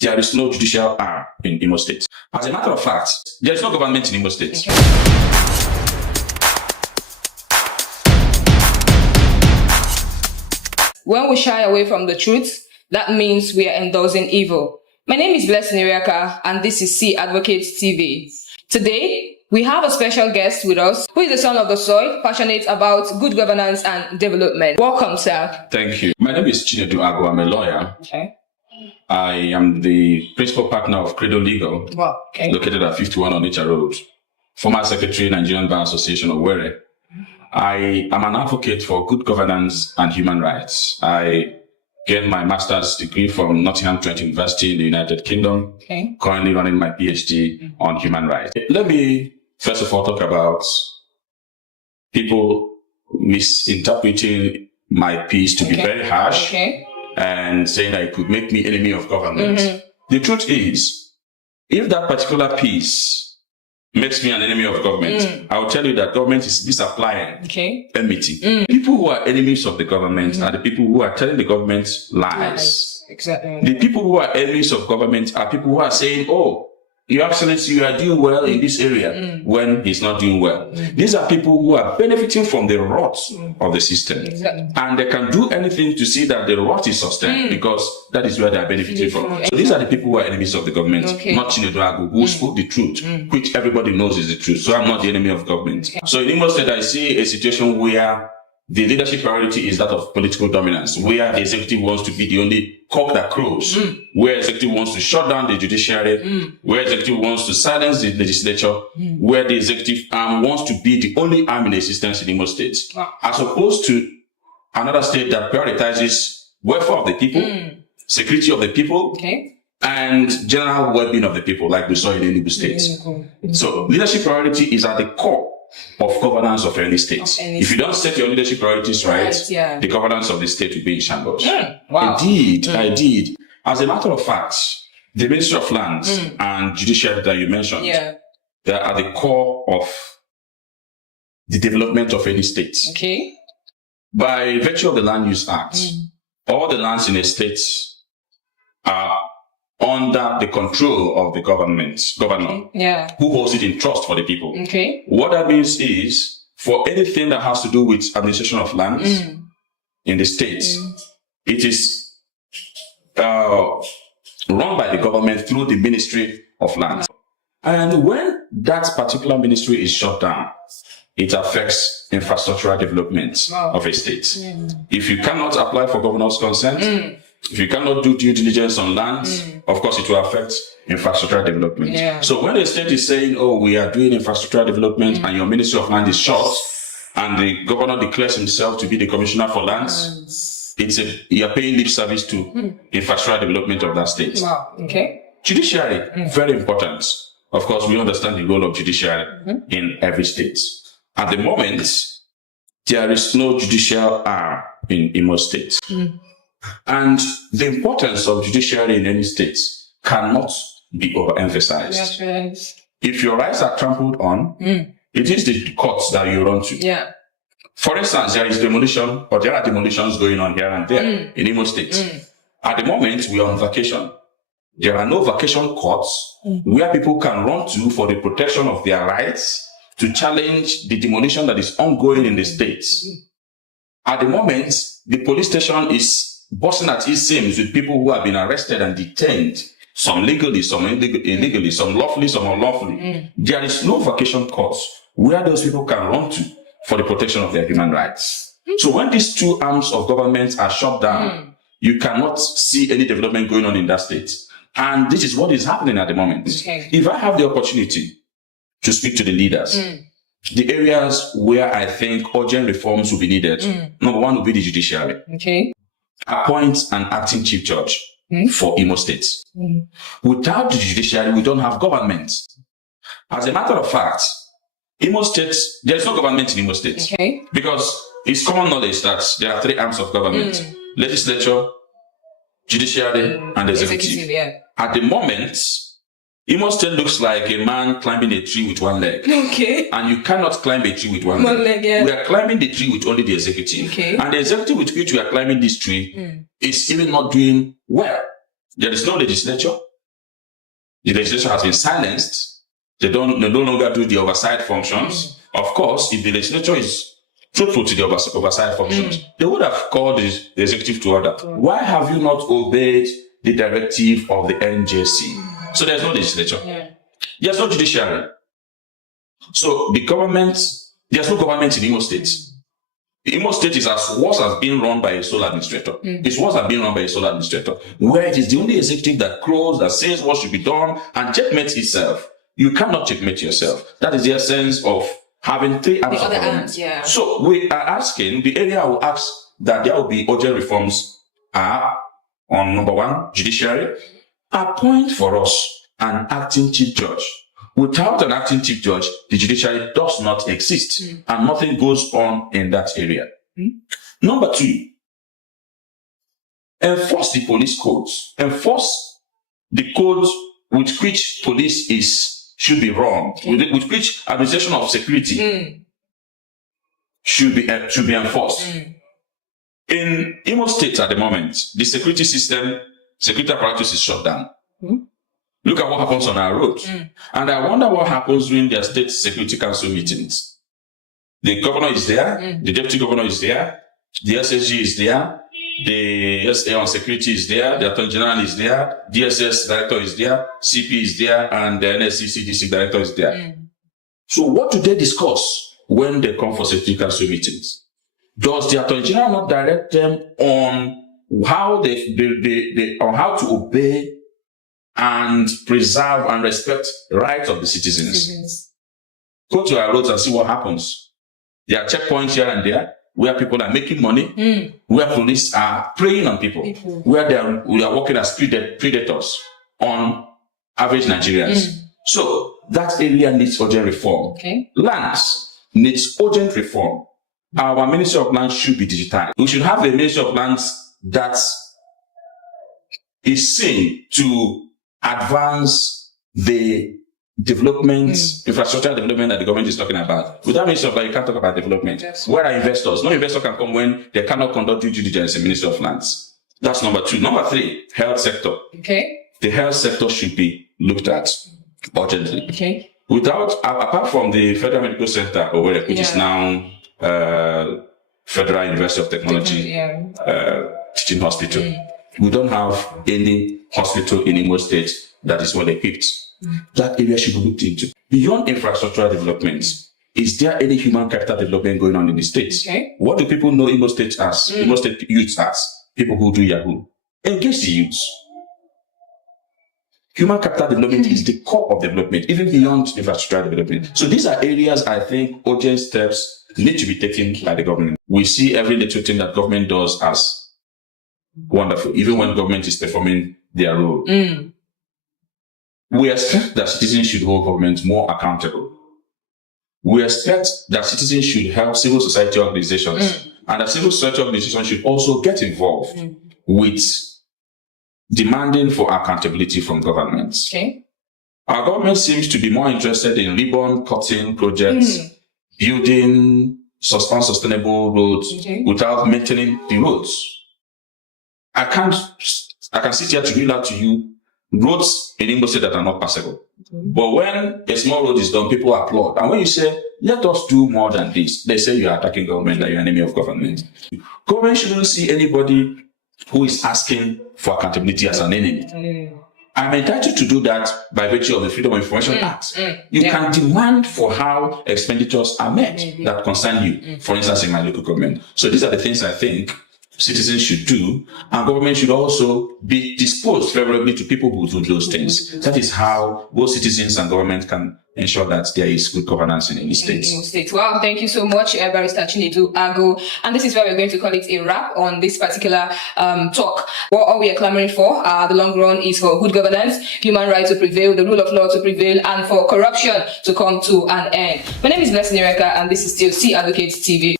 there is no judicial arm in Imo State. As a matter of fact, there is no government in Imo State. Okay. When we shy away from the truth, that means we are endorsing evil. My name is Blessing Iriaka, and this is C Advocate TV. Today, we have a special guest with us who is the son of the soil, passionate about good governance and development. Welcome, sir. Thank you. My name is Chinedu Agu. I'm a lawyer. Okay. I am the principal partner of Credo Legal, located at 51 Onitsha Road, former secretary, Nigerian Bar Association of Owerri. I am an advocate for good governance and human rights. I gained my master's degree from Nottingham Trent University in the United Kingdom, currently running my PhD on human rights. Let me first of all talk about people misinterpreting my piece to be very harsh and saying that it could make me enemy of government. The truth is, if that particular piece makes me an enemy of government, I will tell you that government is misapplying enmity. People who are enemies of the government are the people who are telling the government lies. Exactly. The people who are enemies of government are people who are saying, oh, Your Excellency, you are doing well in this area when he's not doing well. These are people who are benefiting from the rot of the system. And they can do anything to see that the rot is sustained because that is where they are benefiting from. So these are the people who are enemies of the government, not Chinedu Agu, who spoke the truth, which everybody knows is the truth. So I'm not the enemy of government. So in Imo State, I see a situation where the leadership priority is that of political dominance, where the executive wants to be the only cock that crows, where executive wants to shut down the judiciary, where executive wants to silence the legislature, where the executive arm wants to be the only arm in existence in Imo State, as opposed to another state that prioritizes welfare of the people, security of the people, and general well-being of the people, like we saw in Imo State. So leadership priority is at the core of governance of any state. If you don't set your leadership priorities right, the governance of the state will be in shambles. Indeed. As a matter of fact, the Ministry of Lands and Judiciary that you mentioned, they are at the core of the development of any state. By virtue of the Land Use Act, all the lands in a state are under the control of the governor, who holds it in trust for the people. What that means is, for anything that has to do with administration of lands in the state, it is run by the government through the Ministry of Lands. And when that particular ministry is shut down, it affects infrastructural development of a state. If you cannot apply for governor's consent, if you cannot do due diligence on land, of course it will affect infrastructural development. So when the state is saying, oh, we are doing infrastructural development and your Ministry of Land is shut, and the governor declares himself to be the commissioner for lands, you're paying lip service to infrastructural development of that state. Judiciary, very important. Of course, we understand the role of judiciary in every state. At the moment, there is no judicial arm in Imo State. And the importance of judiciary in any state cannot be overemphasized. If your rights are trampled on, it is the courts that you run to. For instance, there are demolitions going on here and there in Imo State. At the moment, we are on vacation. There are no vacation courts where people can run to for the protection of their rights to challenge the demolition that is ongoing in the state. At the moment, the police station is busting at its seams with people who have been arrested and detained, some legally, some illegally, some lawfully, some unlawfully. There is no vacation courts where those people can run to for the protection of their human rights. So when these two arms of government are shut down, you cannot see any development going on in that state. And this is what is happening at the moment. If I have the opportunity to speak to the leaders, the areas where I think urgent reforms will be needed, number one will be the judiciary. Appoint an acting chief judge for Imo State. Without the judiciary, we don't have government. As a matter of fact, Imo State, there is no government in Imo State. Because it's common knowledge that there are three arms of government: legislature, judiciary, and executive. At the moment, Imo State looks like a man climbing a tree with one leg. And you cannot climb a tree with one leg. We are climbing the tree with only the executive. And the executive with which we are climbing this tree is even not doing well. There is no legislature. The legislature has been silenced. They no longer do the oversight functions. Of course, if the legislature is truthful to the oversight functions, they would have called the executive to order. Why have you not obeyed the directive of the NJC? So there's no legislature. There's no judiciary. So the government, there's no government in Imo State. Imo State is as worse as being run by a sole administrator. It's worse than being run by a sole administrator, where it is the only executive that crows, that says what should be done, and checkmates itself. You cannot checkmate yourself. That is the essence of having three arms of government. So we are asking, the area I will ask that there will be urgent reforms are on number one, judiciary. Appoint for us an acting chief judge. Without an acting chief judge, the judiciary does not exist, and nothing goes on in that area. Number two, enforce the police codes. Enforce the codes with which police should be run, with which administration of security should be enforced. In Imo State at the moment, the security apparatus is shut down. Look at what happens on our roads. And I wonder what happens during their state security council meetings. The governor is there, the deputy governor is there, the SSG is there, the SA on security is there, the attorney general is there, DSS director is there, CP is there, and the NSCC district director is there. So what do they discuss when they come for security council meetings? Does the attorney general not direct them on how on how to obey and preserve and respect the rights of the citizens? Go to our roads and see what happens. There are checkpoints here and there where people are making money, where police are preying on people, where we are working as predators on average Nigerians. So that area needs urgent reform. Lands needs urgent reform. Our Ministry of Lands should be digitized. We should have a Ministry of Lands that is seen to advance the development, infrastructure development that the government is talking about. Without Ministry of Lands, you can't talk about development. Where are investors? No investor can come when they cannot conduct due diligence in Ministry of Lands. That's number two. Number three, health sector. The health sector should be looked at urgently. Apart from the Federal Medical Center, which is now Federal University of Technology Teaching Hospital, we don't have any hospital in Imo State that is well equipped. That area should be looked into. Beyond infrastructural development, is there any human capital development going on in the state? What do people know Imo State as? Imo State youths as? People who do Yahoo. Engage the youths. Human capital development is the core of development, even beyond infrastructural development. So these are areas I think urgent steps need to be taken by the government. We see every little thing that government does as wonderful, even when government is performing their role. We expect that citizens should hold government more accountable. We expect that citizens should help civil society organizations, and that civil society organizations should also get involved with demanding for accountability from governments. Our government seems to be more interested in ribbon cutting projects, building unsustainable roads without maintaining the roads. I can sit here to read out to you roads in Imo State that are not passable. But when a small road is done, people applaud. And when you say, let us do more than this, they say you are attacking government, that you are an enemy of government. Government shouldn't see anybody who is asking for accountability as an enemy. I'm entitled to do that by virtue of the Freedom of Information Act. You can demand for how expenditures are met that concern you, for instance, in my local government. So these are the things I think citizens should do, and government should also be disposed favorably to people who do those things. That is how both citizens and government can ensure that there is good governance in any state. Wow, thank you so much, Barrister Chinedu Ago. And this is where we're going to call it a wrap on this particular talk. What all we are clamoring for, the long run, is for good governance, human rights to prevail, the rule of law to prevail, and for corruption to come to an end. My name is Blessing Ireka, and this is still C Advocates TV.